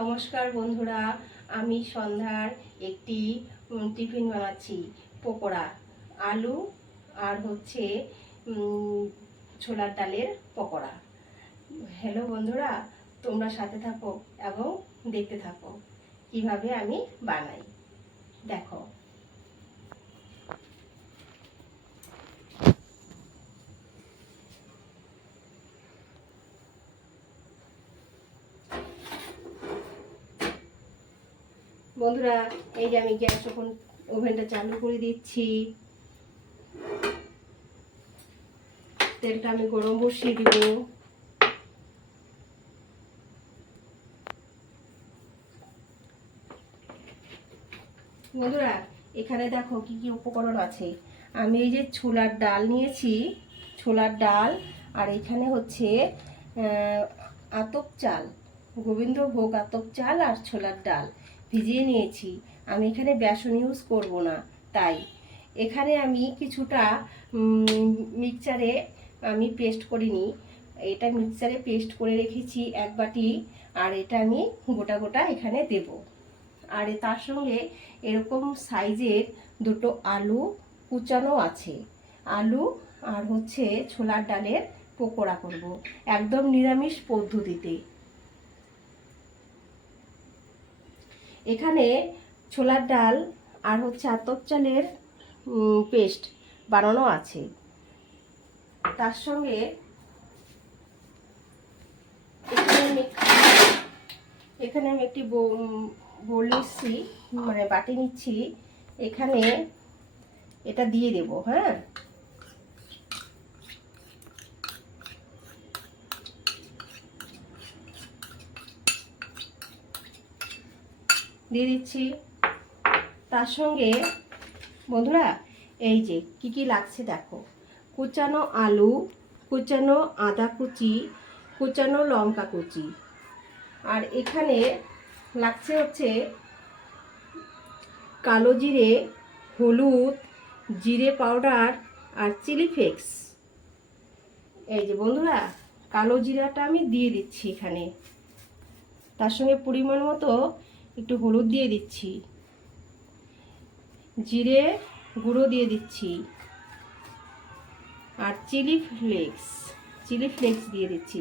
নমস্কার বন্ধুরা, আমি সন্ধ্যার একটি টিফিন বানাচ্ছি। পকোড়া, আলু আর হচ্ছে ছোলার ডালের পকোড়া। হ্যালো বন্ধুরা, তোমরা সাথে থাকো এবং দেখতে থাকো কিভাবে আমি বানাই। দেখো, বন্ধুরা, এই যে আমি গ্যাস ওভেনটা চালু করে দিচ্ছি। তেলটা আমি গরম বসিয়ে দিব। বন্ধুরা, এখানে দেখো কি কি উপকরণ আছে। আমি এই যে ছোলার ডাল নিয়েছি, ছোলার ডাল, আর এখানে হচ্ছে আতপ চাল, গোবিন্দভোগ আতপ চাল আর ছোলার ডাল ভিজিয়ে নিয়েছি। আমি এখানে বেসন ইউজ করব না, তাই এখানে আমি কিছুটা মিক্সচারে আমি পেস্ট করিনি, এটা মিক্সচারে পেস্ট করে রেখেছি এক বাটি, আর এটা আমি গোটা গোটা এখানে দেব। আর তার সঙ্গে এরকম সাইজের দুটো আলু কুচানো আছে। আলু আর হচ্ছে ছোলার ডালের পকোড়া করব, একদম নিরামিষ পদ্ধতিতে। এখানে ছোলার ডাল আর হচ্ছে আতপ চালের পেস্ট বানানো আছে। তার সঙ্গে এখানে আমি একটি বোল নিচ্ছি, মানে বাটি নিচ্ছি। এখানে এটা দিয়ে দেব। হ্যাঁ, দিয়ে দিচ্ছি। তার সঙ্গে বন্ধুরা, এই যে কি কি লাগছে দেখো। কুচানো আলু, কুচানো আদা কুচি, কুচানো লঙ্কা কুচি, আর এখানে লাগছে হচ্ছে কালো জিরে, হলুদ, জিরে পাউডার আর চিলি ফ্লেক্স। এই যে বন্ধুরা, কালো জিরাটা আমি দিয়ে দিচ্ছি এখানে। তার সঙ্গে পরিমাণ মতো একটু হলুদ দিয়ে দিচ্ছি, জিরে গুঁড়ো দিয়ে দিচ্ছি, আর চিলি ফ্লেক্স দিয়ে দিচ্ছি।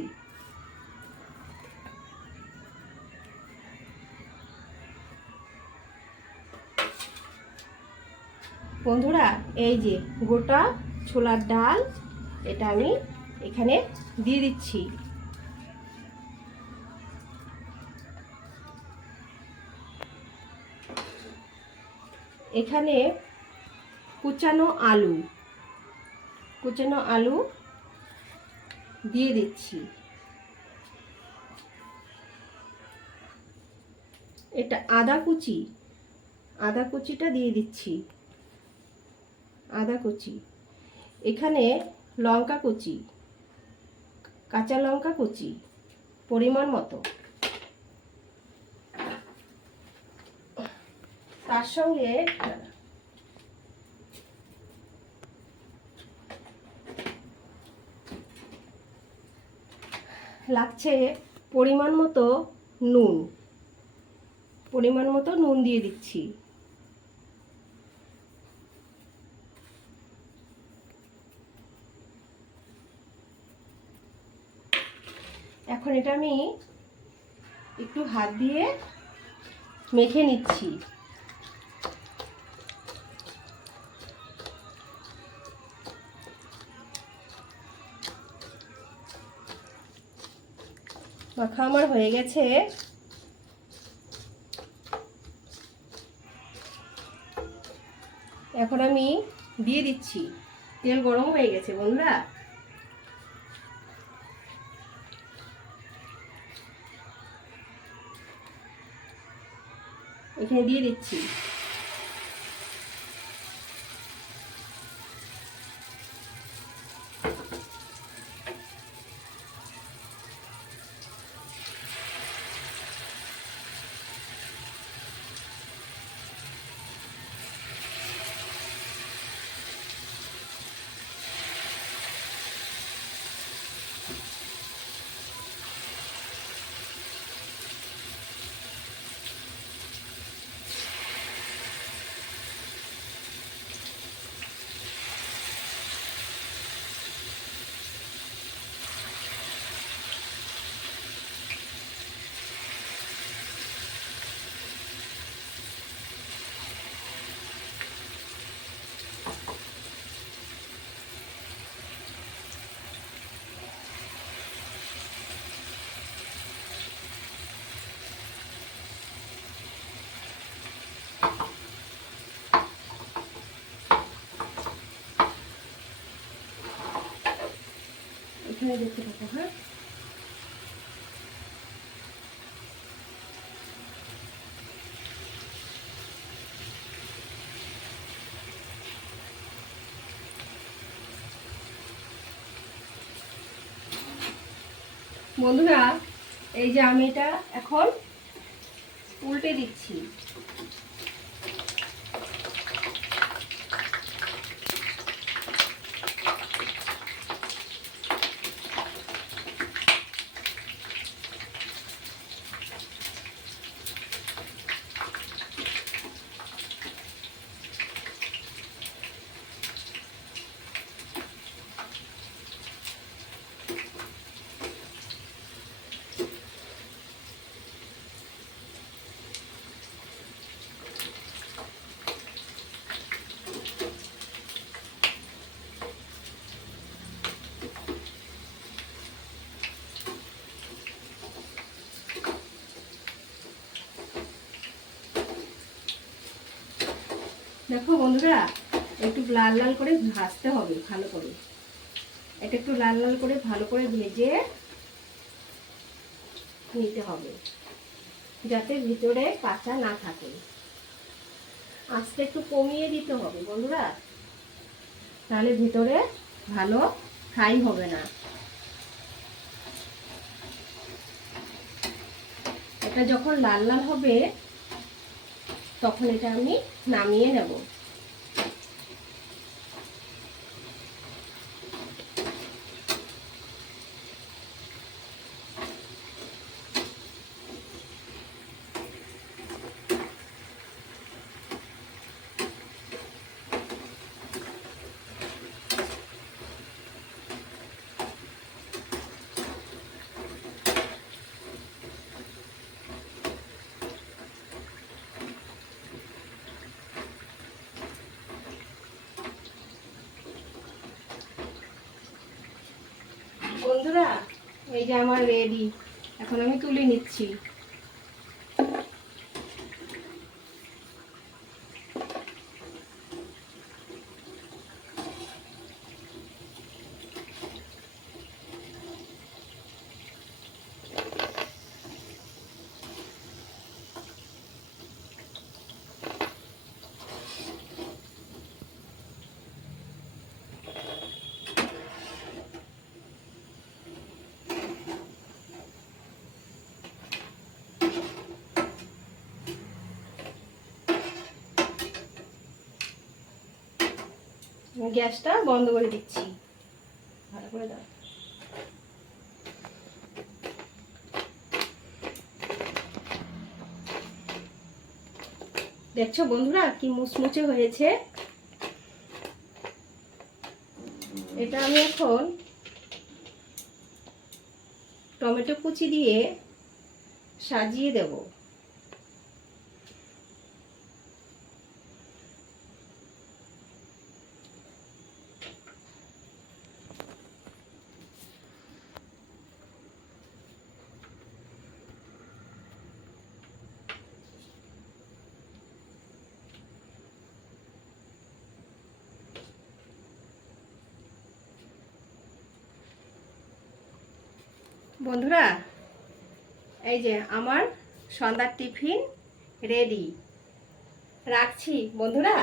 বন্ধুরা, এই যে গোটা ছোলার ডাল, এটা আমি এখানে দিয়ে দিচ্ছি। এখানে কুচানো আলু দিয়ে দিচ্ছি। এটা আদা কুচিটা দিয়ে দিচ্ছি, আদা কুচি। এখানে লঙ্কা কুচি, কাঁচা লঙ্কা কুচি পরিমাণ মতো। তার সঙ্গে লাগছে পরিমাণ মতো নুন দিয়ে দিচ্ছি। এখন এটা আমি একটু হাত দিয়ে মেখে নিচ্ছি। মাখা আমার হয়ে গেছে। এখন আমি দিয়ে দিচ্ছি। তেল গরম হয়ে গেছে বন্ধুরা। এখানে দিয়ে দিচ্ছি। এখানে দেখতে থাকো। হ্যাঁ, বন্ধুরা এই যে আমি এটা এখন উল্টে দিচ্ছি। দেখো বন্ধুরা, একটু লাল লাল করে ভাজতে হবে ভালো করে। এটা একটু লাল লাল করে ভালো করে ভেজে নিতে হবে, যাতে ভিতরে কাঁচা না থাকে। আঁচটা একটু কমিয়ে দিতে হবে বন্ধুরা, তাহলে ভিতরে ভালো ফ্রাই হবে না। এটা যখন লাল লাল হবে তখন এটা আমি নামিয়ে নেব। বন্ধুরা এই যে আমার রেডি, এখন আমি তুলে নিচ্ছি। গ্যাসটা বন্ধ করে দিচ্ছি, ভালো করে দাও। দেখছো বন্ধুরা কি মুচমুচে হয়েছে। এটা আমি এখন টমেটো কুচি দিয়ে সাজিয়ে দেব। বন্ধুরা এই যে আমার সন্ধ্যার টিফিন রেডি, রাখছি বন্ধুরা।